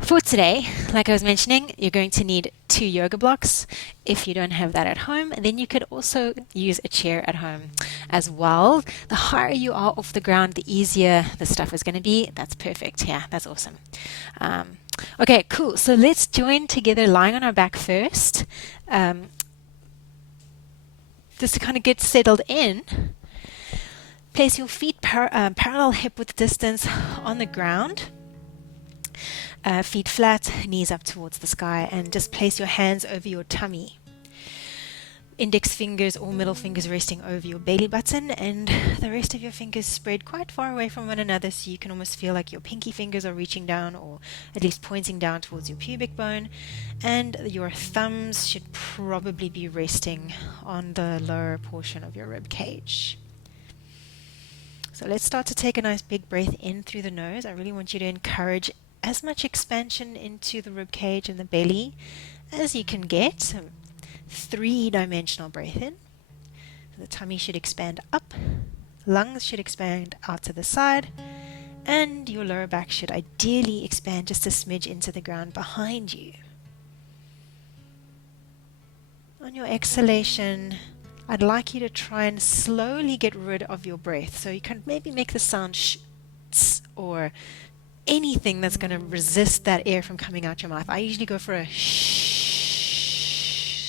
For today, like I was mentioning, you're going to need 2 yoga blocks. If you don't have that at home, then you could also use a chair at home as well. The higher you are off the ground, the easier the stuff is going to be. That's perfect. Yeah, that's awesome. Um, okay, cool. So let's join together lying on our back first. Just to kind of get settled in, place your feet parallel hip width distance on the ground. Feet flat, knees up towards the sky, and just place your hands over your tummy. Index fingers or middle fingers resting over your belly button, and the rest of your fingers spread quite far away from one another, so you can almost feel like your pinky fingers are reaching down, or at least pointing down towards your pubic bone, and your thumbs should probably be resting on the lower portion of your rib cage. So let's start to take a nice big breath in through the nose. I really want you to encourage as much expansion into the rib cage and the belly as you can get. So 3-dimensional breath in. The tummy should expand up, lungs should expand out to the side, and your lower back should ideally expand just a smidge into the ground behind you. On your exhalation, I'd like you to try and slowly get rid of your breath. So you can maybe make the sound sh, tss, or anything that's going to resist that air from coming out your mouth. I usually go for a shh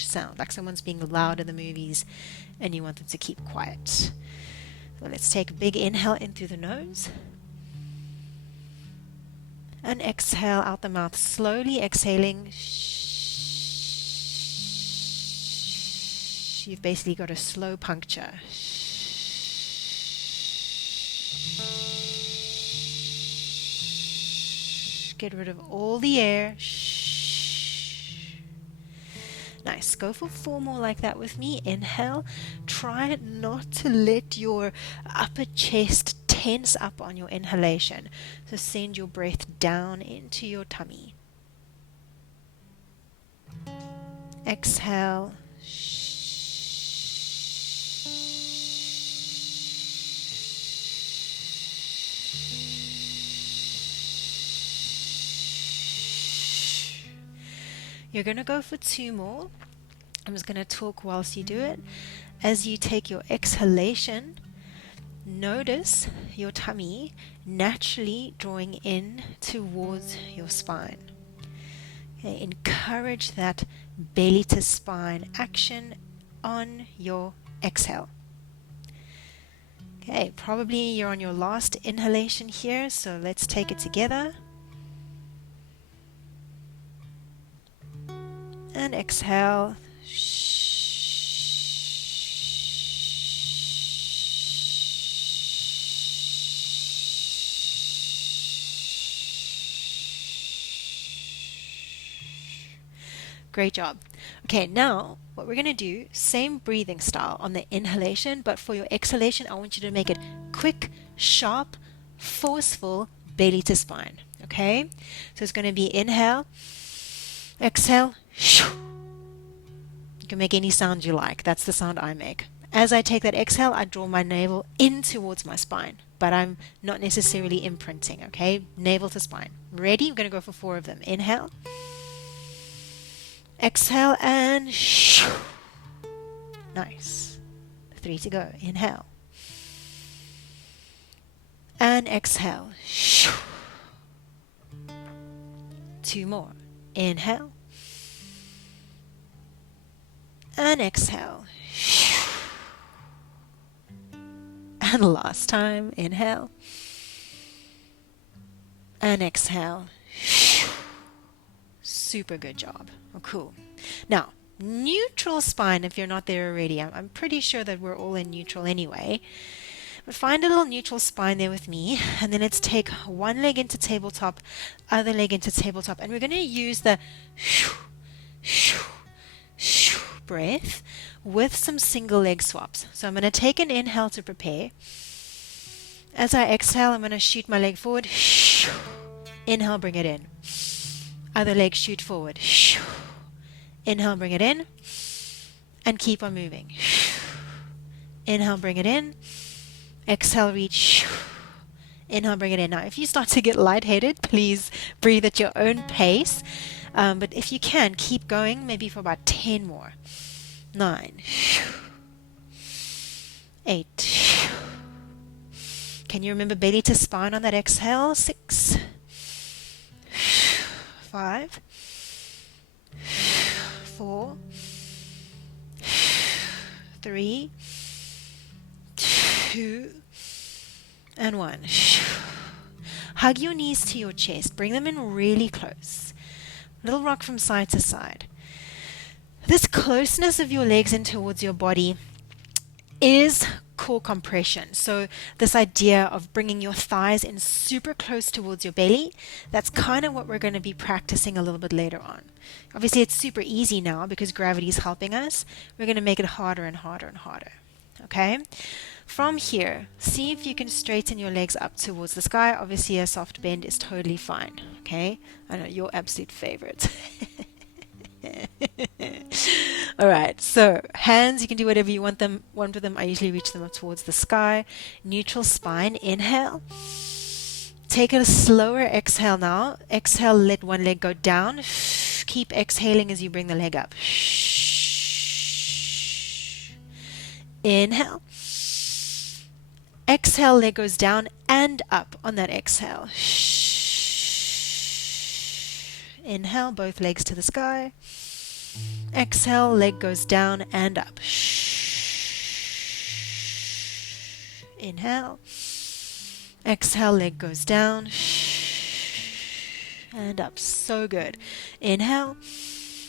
sound, like someone's being loud in the movies and you want them to keep quiet. So let's take a big inhale in through the nose and exhale out the mouth, slowly exhaling. You've basically got a slow puncture. Get rid of all the air. Nice. Go for 4 more like that with me. Inhale. Try not to let your upper chest tense up on your inhalation. So send your breath down into your tummy. Exhale. You're going to go for 2 more. I'm just going to talk whilst you do it. As you take your exhalation, notice your tummy naturally drawing in towards your spine. Okay, encourage that belly to spine action on your exhale. Okay, probably you're on your last inhalation here, so let's take it together. And exhale. Great job. Okay, now what we're going to do, same breathing style on the inhalation, but for your exhalation, I want you to make it quick, sharp, forceful, belly to spine. Okay? So it's going to be inhale, exhale. You can make any sound you like. That's the sound I make. As I take that exhale, I draw my navel in towards my spine, but I'm not necessarily imprinting, okay? Navel to spine. Ready? We're going to go for 4 of them. Inhale, exhale, and nice. 3 to go. Inhale, and exhale. 2 more. Inhale, and exhale. And last time, inhale, and exhale. Super good job. Oh, cool. Now, neutral spine, if you're not there already. I'm pretty sure that we're all in neutral anyway. But find a little neutral spine there with me, and then let's take one leg into tabletop, other leg into tabletop, and we're going to use the breath with some single leg swaps. So I'm going to take an inhale to prepare. As I exhale, I'm going to shoot my leg forward. Inhale, bring it in. Other leg, shoot forward. Inhale, bring it in. And keep on moving. Inhale, bring it in. Exhale, reach. Inhale, bring it in. Now, if you start to get lightheaded, please breathe at your own pace. But if you can, keep going, maybe for about 10 more. 9, 8. Can you remember belly to spine on that exhale? 6, 5, 4, 3, 2, and 1. Hug your knees to your chest. Bring them in really close. Little rock from side to side. This closeness of your legs in towards your body is core compression. So this idea of bringing your thighs in super close towards your belly, that's kind of what we're going to be practicing a little bit later on. Obviously, it's super easy now because gravity is helping us. We're going to make it harder and harder and harder. Okay? From here, see if you can straighten your legs up towards the sky. Obviously, a soft bend is totally fine. Okay? I know, your absolute favorite. All right, so hands, you can do whatever you want with them. I usually reach them up towards the sky. Neutral spine, inhale. Take a slower exhale now. Exhale, let one leg go down. Keep exhaling as you bring the leg up. Inhale. Exhale, leg goes down and up on that exhale. Inhale, both legs to the sky. Exhale, leg goes down and up. Inhale. Exhale, leg goes down and up. So good. Inhale.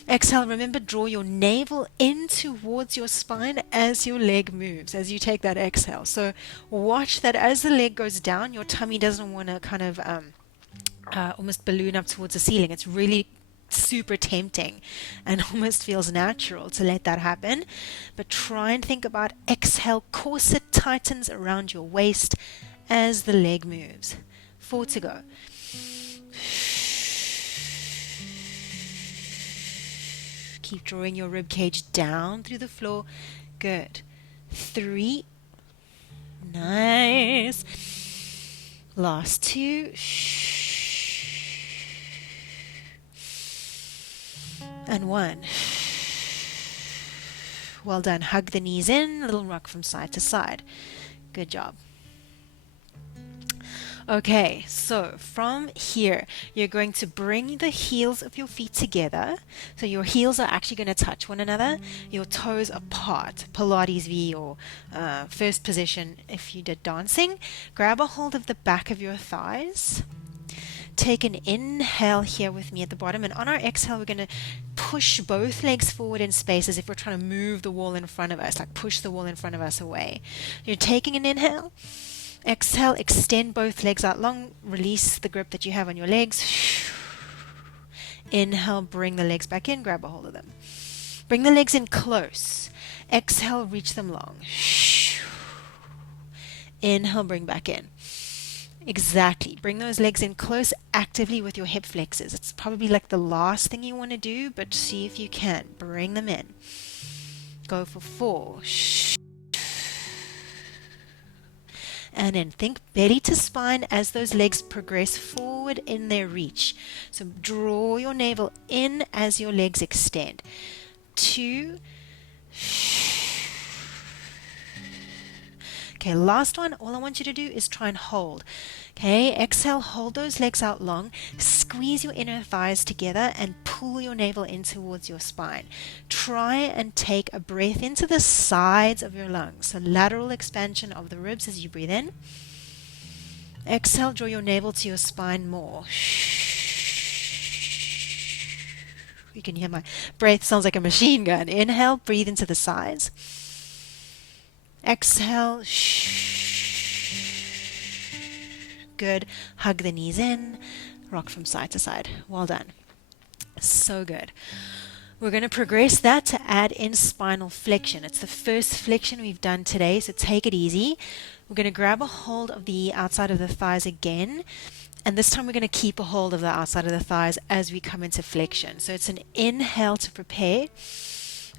Exhale, remember, draw your navel in towards your spine as your leg moves, as you take that exhale. So watch that as the leg goes down, your tummy doesn't want to kind of almost balloon up towards the ceiling. It's really super tempting and almost feels natural to let that happen. But try and think about exhale, corset tightens around your waist as the leg moves. 4 to go. Keep drawing your rib cage down through the floor. Good. 3. Nice. Last 2. And 1. Well done. Hug the knees in. Little rock from side to side. Good job. Okay, so from here, you're going to bring the heels of your feet together. So your heels are actually going to touch one another. Your toes apart. Pilates V or first position if you did dancing. Grab a hold of the back of your thighs. Take an inhale here with me at the bottom, and on our exhale we're going to push both legs forward in space as if we're trying to move the wall in front of us, like push the wall in front of us away. You're taking an inhale. Exhale, extend both legs out long, release the grip that you have on your legs. Inhale, bring the legs back in, grab a hold of them. Bring the legs in close. Exhale, reach them long. Inhale, bring back in. Exactly. Bring those legs in close actively with your hip flexors. It's probably like the last thing you want to do, but see if you can. Bring them in. Go for 4. And then think belly to spine as those legs progress forward in their reach. So draw your navel in as your legs extend. 2. Okay, last one. All I want you to do is try and hold. Okay, exhale, hold those legs out long. Squeeze your inner thighs together and pull your navel in towards your spine. Try and take a breath into the sides of your lungs. So lateral expansion of the ribs as you breathe in. Exhale, draw your navel to your spine more. You can hear my breath sounds like a machine gun. Inhale, breathe into the sides. Exhale. Good. Hug the knees in. Rock from side to side. Well done. So good. We're going to progress that to add in spinal flexion. It's the first flexion we've done today, so take it easy. We're going to grab a hold of the outside of the thighs again, and this time we're going to keep a hold of the outside of the thighs as we come into flexion. So it's an inhale to prepare.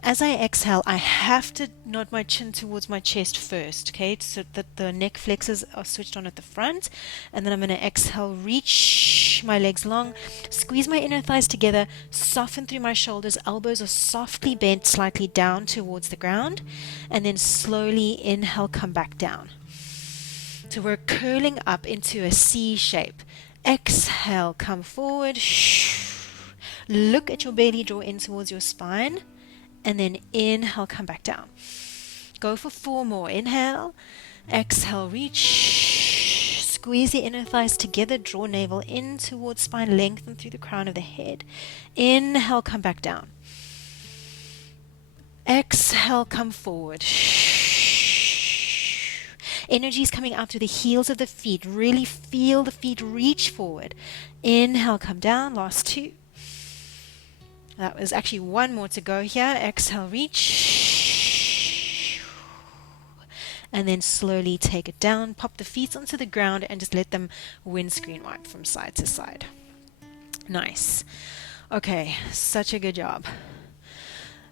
As I exhale, I have to nod my chin towards my chest first, okay, so that the neck flexors are switched on at the front. And then I'm going to exhale, reach my legs long, squeeze my inner thighs together, soften through my shoulders, elbows are softly bent slightly down towards the ground, and then slowly inhale, come back down. So we're curling up into a C shape. Exhale, come forward. Look at your belly, draw in towards your spine. And then inhale, come back down. Go for 4 more. Inhale. Exhale, reach. Squeeze the inner thighs together. Draw navel in towards spine. Lengthen through the crown of the head. Inhale, come back down. Exhale, come forward. Energy is coming out through the heels of the feet. Really feel the feet reach forward. Inhale, come down. Last 2. That was actually 1 more to go here. Exhale, reach. And then slowly take it down. Pop the feet onto the ground and just let them windscreen wipe from side to side. Nice. Okay, such a good job.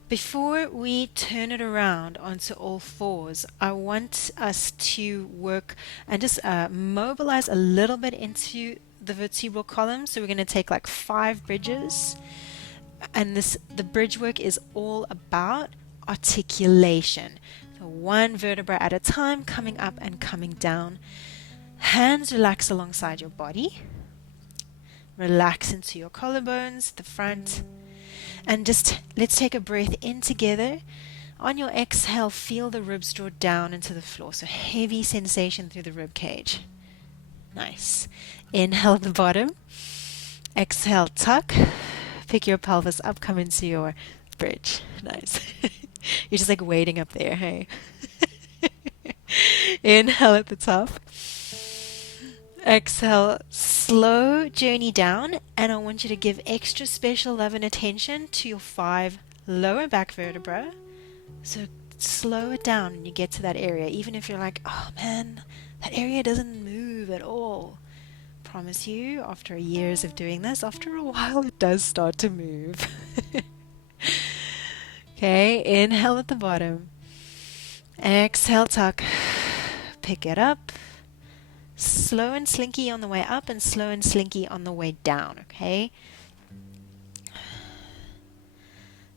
Before we turn it around onto all fours, I want us to work and just mobilize a little bit into the vertebral column. So we're going to take like 5 bridges. And the bridge work is all about articulation. So 1 vertebra at a time, coming up and coming down. Hands relax alongside your body. Relax into your collarbones, the front. And just let's take a breath in together. On your exhale, feel the ribs draw down into the floor. So heavy sensation through the rib cage. Nice. Inhale at the bottom. Exhale, tuck. Pick your pelvis up, come into your bridge. Nice. You're just like waiting up there, hey? Inhale at the top. Exhale, slow journey down, and I want you to give extra special love and attention to your 5 lower back vertebra. So slow it down when you get to that area, even if you're like, oh man, that area doesn't move at all. Promise you, after years of doing this, after a while it does start to move. Okay, inhale at the bottom. Exhale, tuck. Pick it up. Slow and slinky on the way up and slow and slinky on the way down, okay?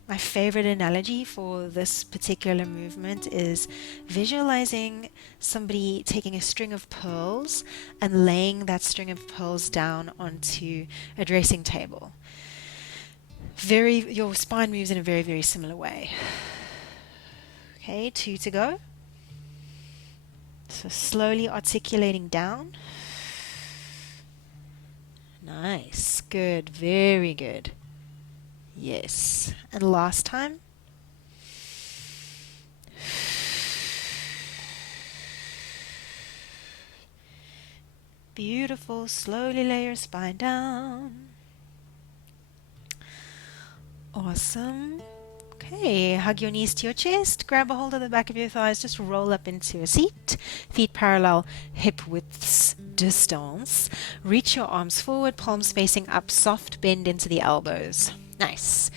My favorite analogy for this particular movement is visualizing somebody taking a string of pearls and laying that string of pearls down onto a dressing table. Your spine moves in a very, very similar way. Okay, 2 to go. So slowly articulating down. Nice, good, very good. Yes, and last time. Beautiful, slowly lay your spine down. Awesome. Okay, hug your knees to your chest, grab a hold of the back of your thighs, just roll up into a seat, feet parallel, hip widths distance. Reach your arms forward, palms facing up, soft bend into the elbows. Nice.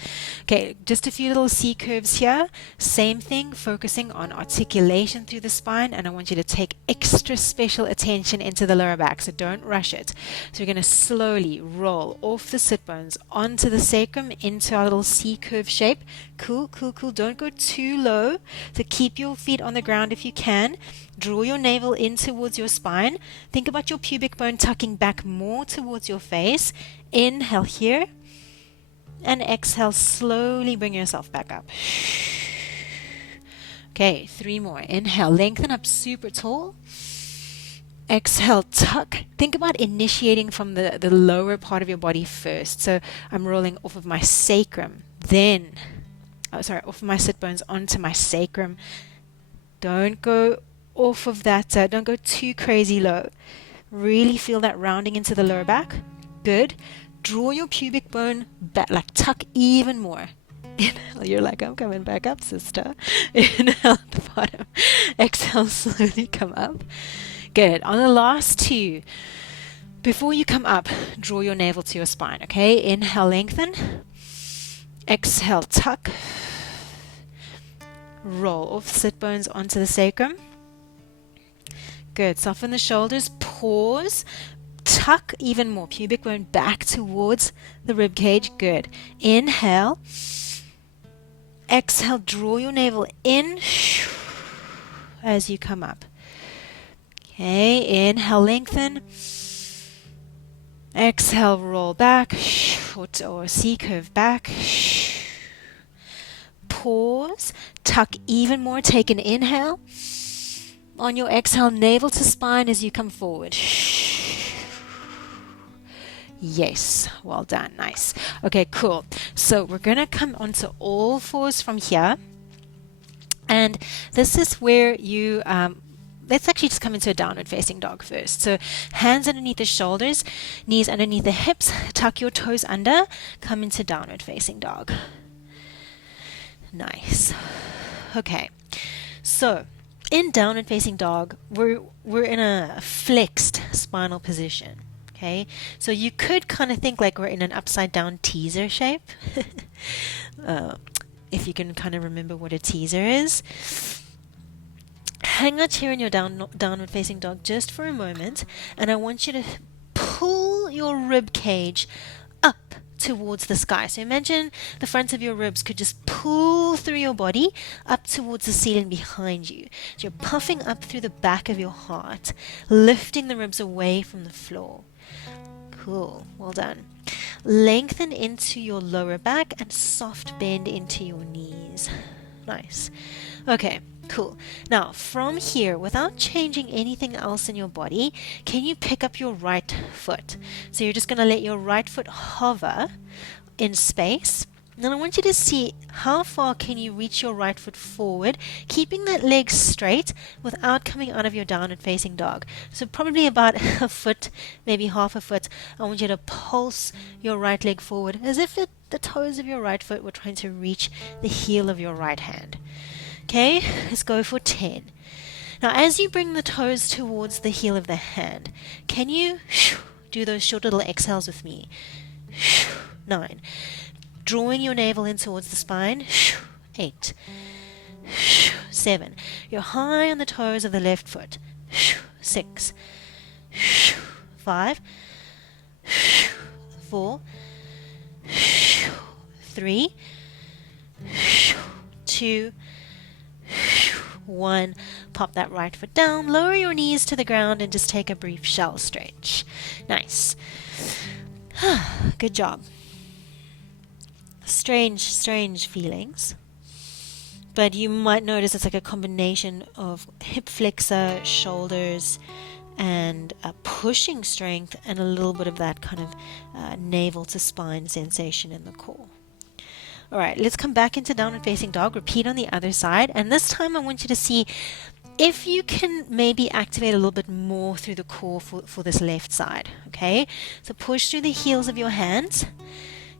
Okay, just a few little C curves here. Same thing, focusing on articulation through the spine, and I want you to take extra special attention into the lower back, so don't rush it. So we're going to slowly roll off the sit bones onto the sacrum into our little C curve shape. Cool, cool, cool. Don't go too low. So keep your feet on the ground if you can. Draw your navel in towards your spine. Think about your pubic bone tucking back more towards your face. Inhale here. And exhale, slowly bring yourself back up. Okay, 3 more. Inhale, lengthen up super tall. Exhale, tuck. Think about initiating from the lower part of your body first. So I'm rolling off of my sacrum, then, off of my sit bones onto my sacrum. Don't go off of that, don't go too crazy low. Really feel that rounding into the lower back. Good. Draw your pubic bone back, like tuck even more. Inhale, you're like, I'm coming back up, sister. Inhale at the bottom. Exhale, slowly come up. Good. On the last 2, before you come up, draw your navel to your spine, okay? Inhale, lengthen. Exhale, tuck. roll off sit bones onto the sacrum. Good. Soften the shoulders. Pause. Tuck even more. Pubic bone back towards the rib cage. Good. Inhale. Exhale. Draw your navel in as you come up. Okay. Inhale. Lengthen. Exhale. Roll back. Or C curve back. Pause. Tuck even more. Take an inhale. On your exhale, navel to spine as you come forward. Yes, well done, nice. Okay, cool. So we're going to come onto all fours from here. And this is where you, let's actually just come into a downward facing dog first. So hands underneath the shoulders, knees underneath the hips, tuck your toes under, come into downward facing dog. Nice. Okay, so in downward facing dog, we're in a flexed spinal position. Okay, so you could kind of think like we're in an upside down teaser shape. If you can kind of remember what a teaser is. Hang out here in your downward facing dog just for a moment, and I want you to pull your rib cage up towards the sky. So imagine the front of your ribs could just pull through your body up towards the ceiling behind you. So you're puffing up through the back of your heart, lifting the ribs away from the floor. Cool, well done. Lengthen into your lower back and soft bend into your knees. Nice. Okay, cool. Now from here, without changing anything else in your body, can you pick up your right foot? So you're just going to let your right foot hover in space. And I want you to see how far can you reach your right foot forward, keeping that leg straight without coming out of your downward facing dog. So probably about a foot, maybe half a foot. I want you to pulse your right leg forward as if the toes of your right foot were trying to reach the heel of your right hand. Okay, let's go for 10. Now as you bring the toes towards the heel of the hand, can you do those short little exhales with me? 9. Drawing your navel in towards the spine. 8. 7. You're high on the toes of the left foot. 6. 5. 4. 3. 2. 1. Pop that right foot down. Lower your knees to the ground and just take a brief shell stretch. Nice. Good job. Strange feelings, but you might notice it's like a combination of hip flexor, shoulders, and pushing strength, and a little bit of that kind of navel to spine sensation in the core. Alright, let's come back into downward facing dog. Repeat on the other side, and this time I want you to see if you can maybe activate a little bit more through the core for this left side. Okay, so push through the heels of your hands.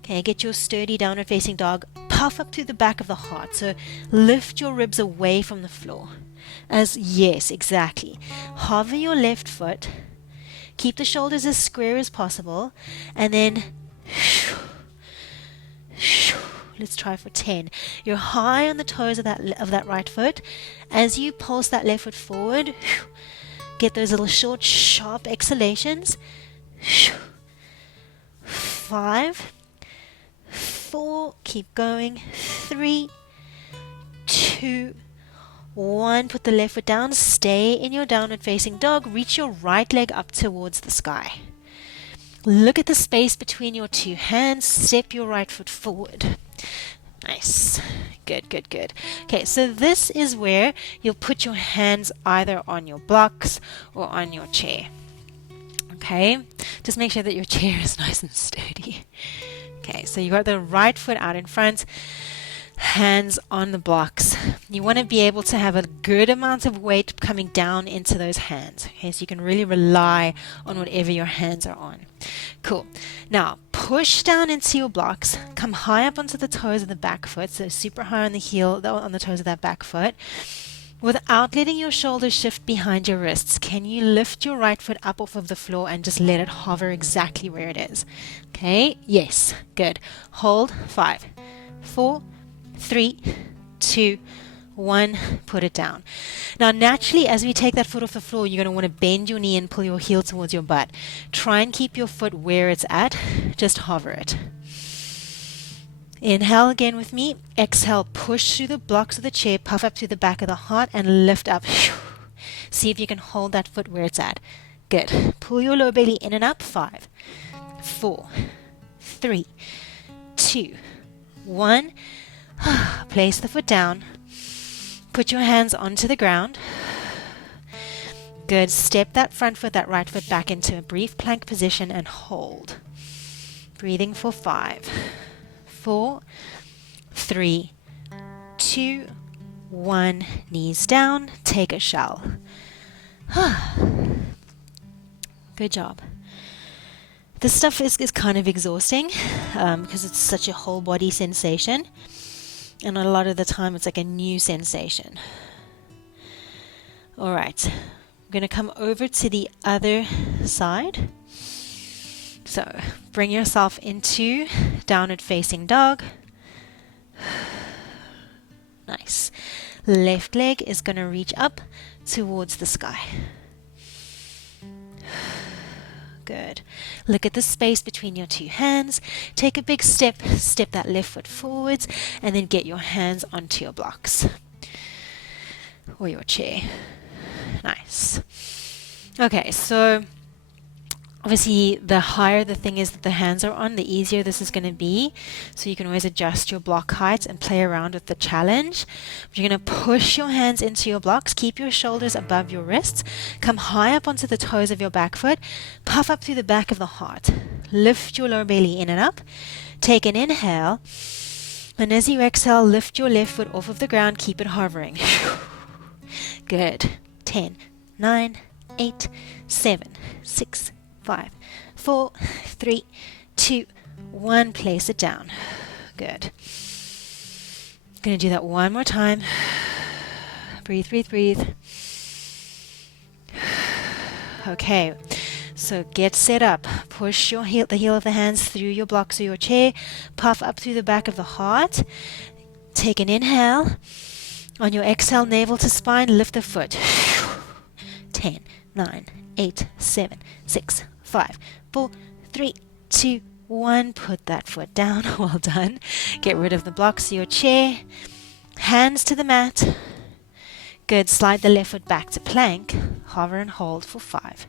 Okay, get your sturdy downward facing dog. Puff up through the back of the heart. So lift your ribs away from the floor. Yes, exactly. Hover your left foot. Keep the shoulders as square as possible. And then let's try for 10. You're high on the toes of that right foot. As you pulse that left foot forward, get those little short, sharp exhalations. 5. 4, keep going. 3, 2, 1. Put the left foot down. Stay in your downward facing dog. Reach your right leg up towards the sky. Look at the space between your two hands. Step your right foot forward. Nice. Good. Okay, so this is where you'll put your hands either on your blocks or on your chair. Okay, just make sure that your chair is nice and sturdy. Okay, so you got the right foot out in front, hands on the blocks. You want to be able to have a good amount of weight coming down into those hands. Okay, so you can really rely on whatever your hands are on. Cool. Now, push down into your blocks. Come high up onto the toes of the back foot, so super high on the toes of that back foot. Without letting your shoulders shift behind your wrists, can you lift your right foot up off of the floor and just let it hover exactly where it is? Okay, yes, good. Hold. 5, 4, 3, 2, 1, put it down. Now naturally, as we take that foot off the floor, you're going to want to bend your knee and pull your heel towards your butt. Try and keep your foot where it's at. Just hover it. Inhale again with me. Exhale, push through the blocks of the chair, puff up through the back of the heart, and lift up. See if you can hold that foot where it's at. Good. Pull your lower belly in and up. 5, 4, 3, 2, 1. Place the foot down. Put your hands onto the ground. Good. Step that front foot, that right foot back into a brief plank position and hold. Breathing for 5, 4, 3, 2, 1. Knees down. Take a shell. Good job. This stuff is kind of exhausting because it's such a whole body sensation. And a lot of the time it's like a new sensation. All right. I'm going to come over to the other side. So bring yourself into downward facing dog. Nice. Left leg is going to reach up towards the sky. Good. Look at the space between your two hands. Take a big step. Step that left foot forwards and then get your hands onto your blocks or your chair. Nice. Okay, so obviously the higher the thing is that the hands are on, the easier this is going to be. So you can always adjust your block height and play around with the challenge. You're going to push your hands into your blocks. Keep your shoulders above your wrists. Come high up onto the toes of your back foot. Puff up through the back of the heart. Lift your lower belly in and up. Take an inhale. And as you exhale, lift your left foot off of the ground. Keep it hovering. Good. 10, 9, 8, 7, 6, 5, 4, 3, 2, 1. Place it down. Good. Going to do that one more time. Breathe, breathe, breathe. Okay. So get set up. Push the heel of the hands through your blocks or your chair. Puff up through the back of the heart. Take an inhale. On your exhale, navel to spine, lift the foot. 10, 9, 8, 7, 6, 5, 4, 3, 2, 1. Put that foot down. Well done. Get rid of the blocks of your chair. Hands to the mat. Good. Slide the left foot back to plank. Hover and hold for 5,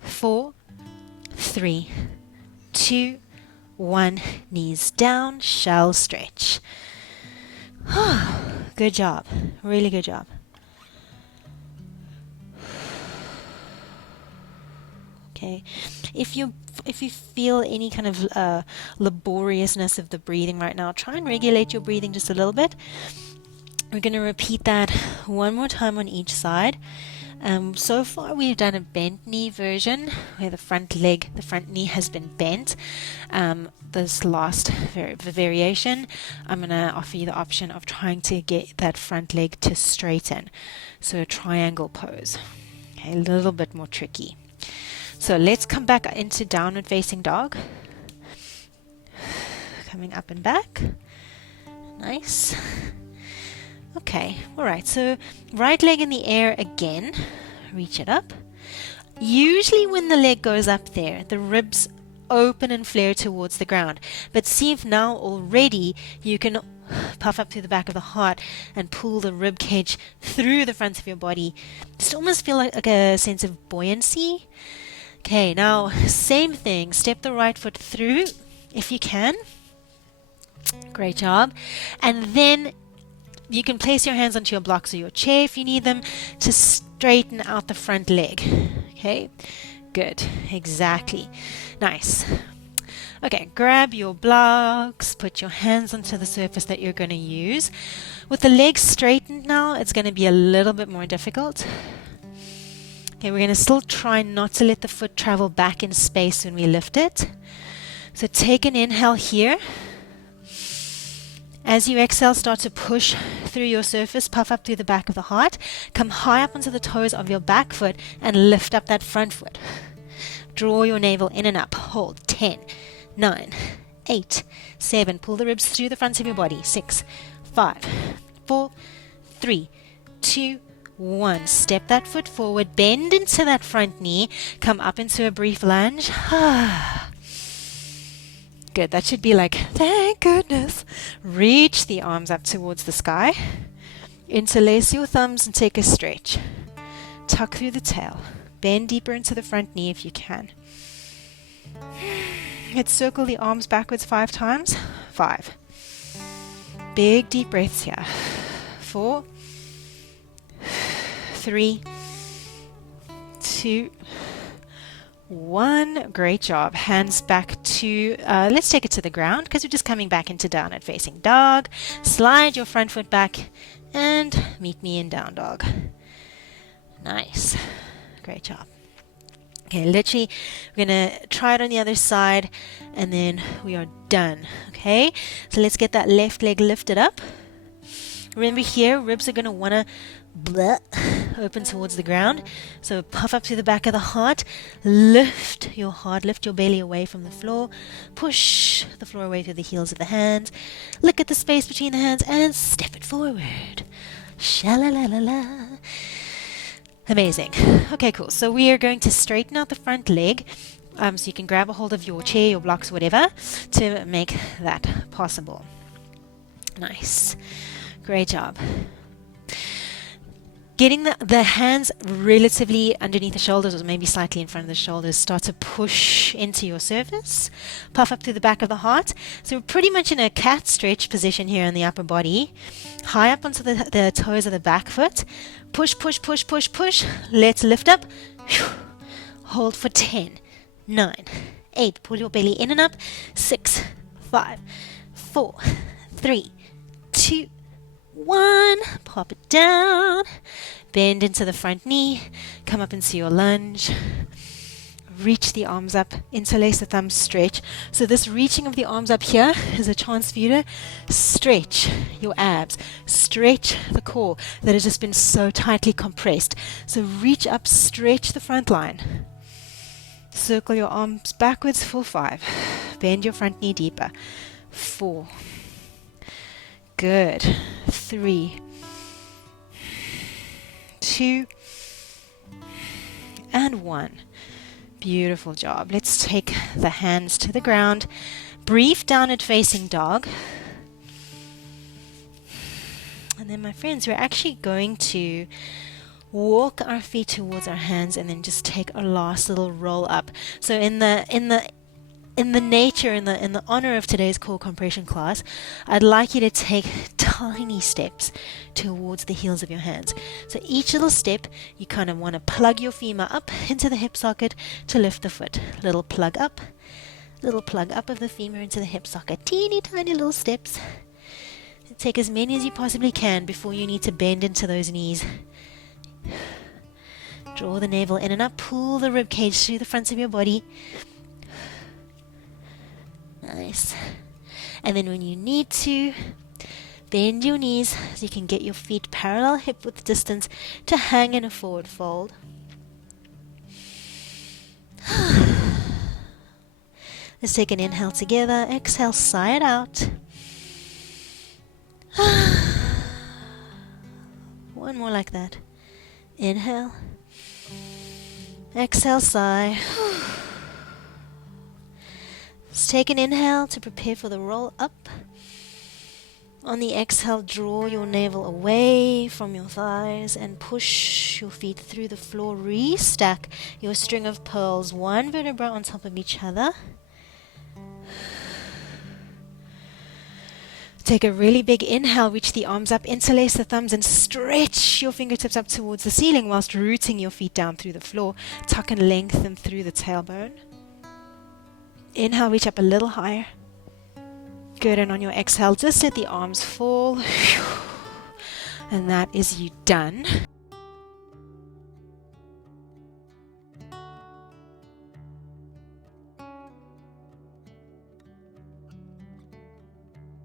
4, 3, 2, 1. Knees down. Shell stretch. Good job. Really good job. Okay. If you feel any kind of laboriousness of the breathing right now, try and regulate your breathing just a little bit. We're going to repeat that one more time on each side. So far we've done a bent knee version where the front knee has been bent. This last variation, I'm going to offer you the option of trying to get that front leg to straighten. So a triangle pose. Okay, a little bit more tricky. So let's come back into downward facing dog. Coming up and back. Nice. Okay, all right. So right leg in the air again. Reach it up. Usually when the leg goes up there, the ribs open and flare towards the ground. But see if now already you can puff up through the back of the heart and pull the rib cage through the front of your body. Just almost feel like a sense of buoyancy. Okay, now same thing. Step the right foot through if you can. Great job. And then you can place your hands onto your blocks or your chair if you need them to straighten out the front leg. Okay, good. Exactly. Nice. Okay, grab your blocks, put your hands onto the surface that you're going to use. With the legs straightened now, it's going to be a little bit more difficult. Okay, we're going to still try not to let the foot travel back in space when we lift it. So take an inhale here. As you exhale, start to push through your surface, puff up through the back of the heart. Come high up onto the toes of your back foot and lift up that front foot. Draw your navel in and up. Hold. 10, 9, 8, 7. Pull the ribs through the front of your body. 6, 5, 4, 3, 2, 1. Step that foot forward, bend into that front knee, come up into a brief lunge. Good, that should be like, thank goodness. Reach the arms up towards the sky. Interlace your thumbs and take a stretch. Tuck through the tail. Bend deeper into the front knee if you can. Let's circle the arms backwards 5 times. 5. Big deep breaths here. 4, 3, 2, 1. Great job. Hands back to, let's take it to the ground because we're just coming back into downward facing dog. Slide your front foot back and meet me in down dog. Nice. Great job. Okay, literally, we're going to try it on the other side and then we are done. Okay, so let's get that left leg lifted up. Remember here, ribs are going to want to open towards the ground. So puff up through the back of the heart. Lift your heart, lift your belly away from the floor. Push the floor away through the heels of the hands. Look at the space between the hands and step it forward. Sha-la-la-la-la. Amazing. Okay, cool. So we are going to straighten out the front leg. So you can grab a hold of your chair, your blocks, whatever, to make that possible. Nice. Great job. Getting the hands relatively underneath the shoulders or maybe slightly in front of the shoulders. Start to push into your surface. Puff up through the back of the heart. So we're pretty much in a cat stretch position here in the upper body. High up onto the toes of the back foot. Push, push, push, push, push. Let's lift up. Hold for 10, 9, 8. Pull your belly in and up. 6, 5, 4, 3, 2, 1. Pop it down. Bend into the front knee. Come up into your lunge. Reach the arms up. Interlace the thumbs, stretch. So this reaching of the arms up here is a chance for you to stretch your abs. Stretch the core that has just been so tightly compressed. So reach up, stretch the front line. Circle your arms backwards for 5. Bend your front knee deeper. 4. Good. 3, 2, and 1. Beautiful job. Let's take the hands to the ground. Brief downward facing dog. And then, my friends, we're actually going to walk our feet towards our hands and then just take a last little roll up. So in the nature, in the honor of today's core compression class, I'd like you to take tiny steps towards the heels of your hands. So each little step, you kind of want to plug your femur up into the hip socket to lift the foot. Little plug up of the femur into the hip socket. Teeny tiny little steps. Take as many as you possibly can before you need to bend into those knees. Draw the navel in and up. Pull the rib cage through the fronts of your body. Nice. And then when you need to, bend your knees so you can get your feet parallel hip width distance to hang in a forward fold. Let's take an inhale together. Exhale, sigh it out. One more like that. Inhale. Exhale, sigh. Let's take an inhale to prepare for the roll up. On the exhale, draw your navel away from your thighs and push your feet through the floor. Restack your string of pearls, one vertebra on top of each other. Take a really big inhale, reach the arms up, interlace the thumbs and stretch your fingertips up towards the ceiling whilst rooting your feet down through the floor. Tuck and lengthen through the tailbone. Inhale, reach up a little higher. Good, and on your exhale, just let the arms fall. And that is you done.